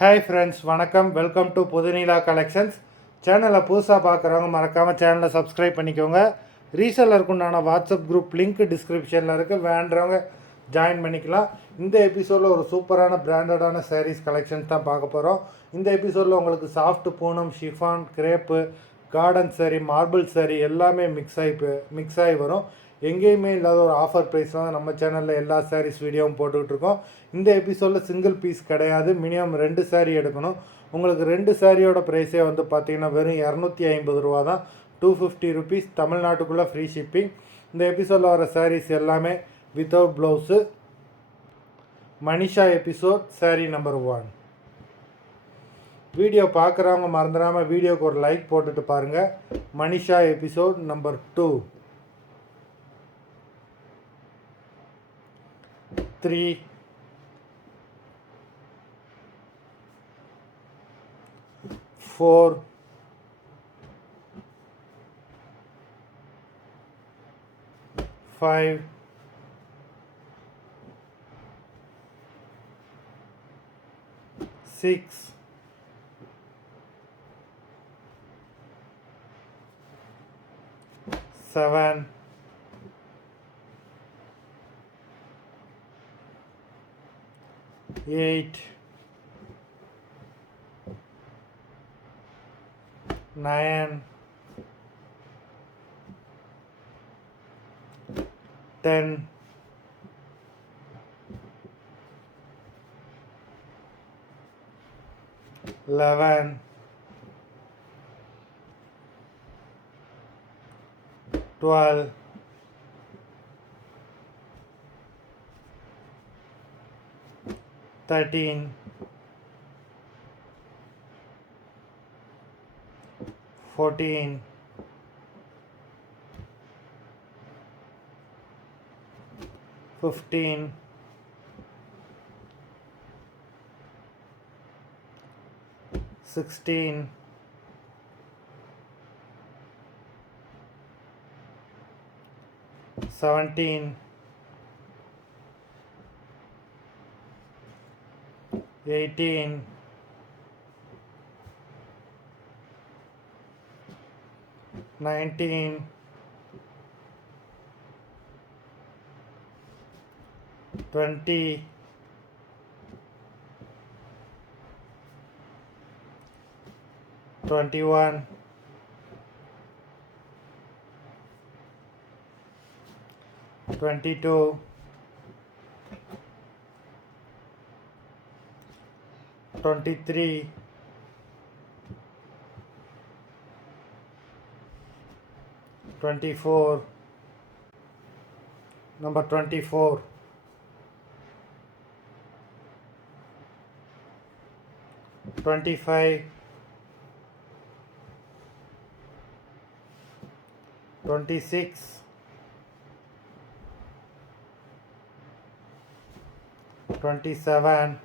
Hi friends, வணக்கம். Welcome to புதுநீலா collections. சேனலை புதுசாக பார்க்குறவங்க மறக்காமல் சேனலை சப்ஸ்கிரைப் பண்ணிக்கோங்க. ரீசெல்லருக்கு உண்டான வாட்ஸ்அப் குரூப் லிங்க் டிஸ்கிரிப்ஷனில் இருக்குது, வேண்டுறவங்க ஜாயின் பண்ணிக்கலாம். இந்த எபிசோடில் ஒரு சூப்பரான பிராண்டடான சாரீஸ் கலெக்ஷன்ஸ் தான் பார்க்க போகிறோம். இந்த எபிசோடில் உங்களுக்கு சாஃப்ட் Poonam, chiffon, crepe, garden sari, மார்பிள் சாரீ எல்லாமே மிக்ஸ் ஆகி வரும். எங்கேயுமே இல்லாத ஒரு ஆஃபர் ப்ரைஸில் தான் நம்ம சேனலில் எல்லா சாரீஸ் வீடியோவும் போட்டுக்கிட்டுருக்கோம். இந்த எபிசோடில் சிங்கிள் பீஸ் கிடையாது, மினிமம் 2 சாரீ எடுக்கணும். உங்களுக்கு 2 சாரியோட ப்ரைஸே வந்து பார்த்திங்கன்னா வெறும் 250 ரூபா தான், 250 ருபீஸ். தமிழ்நாட்டுக்குள்ளே ஃப்ரீ ஷிப்பிங். இந்த எபிசோடில் வர சாரீஸ் எல்லாமே வித்தவுட் ப்ளவுஸு. மனிஷா எபிசோட் சாரீ நம்பர் 1. வீடியோ பார்க்குறவங்க மறந்துடாமல் வீடியோக்கு ஒரு லைக் போட்டுட்டு பாருங்கள். Manisha episode number 2. 3, 4, 5, 6, 7, 8, 9, 10, 11, 12, 13, 14, 15, 16, 17, 18, 19, 20, 21, 22, 23, 24, number 24, 25, 26, 27,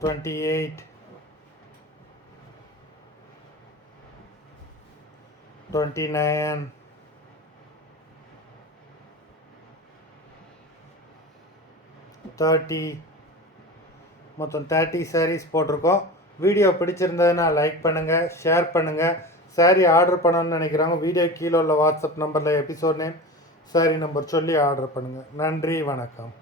28, 29, 30. மொத்தம் 30 சாரீஸ் போட்டிருக்கோம். வீடியோ பிடிச்சிருந்ததுன்னா லைக் பண்ணுங்கள், ஷேர் பண்ணுங்கள். சாரீ ஆர்டர் பண்ணணும்னு நினைக்கிறவங்க வீடியோ கீழே உள்ள வாட்ஸ்அப் நம்பரில் எபிசோட் நேம், சாரீ நம்பர் சொல்லி ஆர்டர் பண்ணுங்கள். நன்றி, வணக்கம்.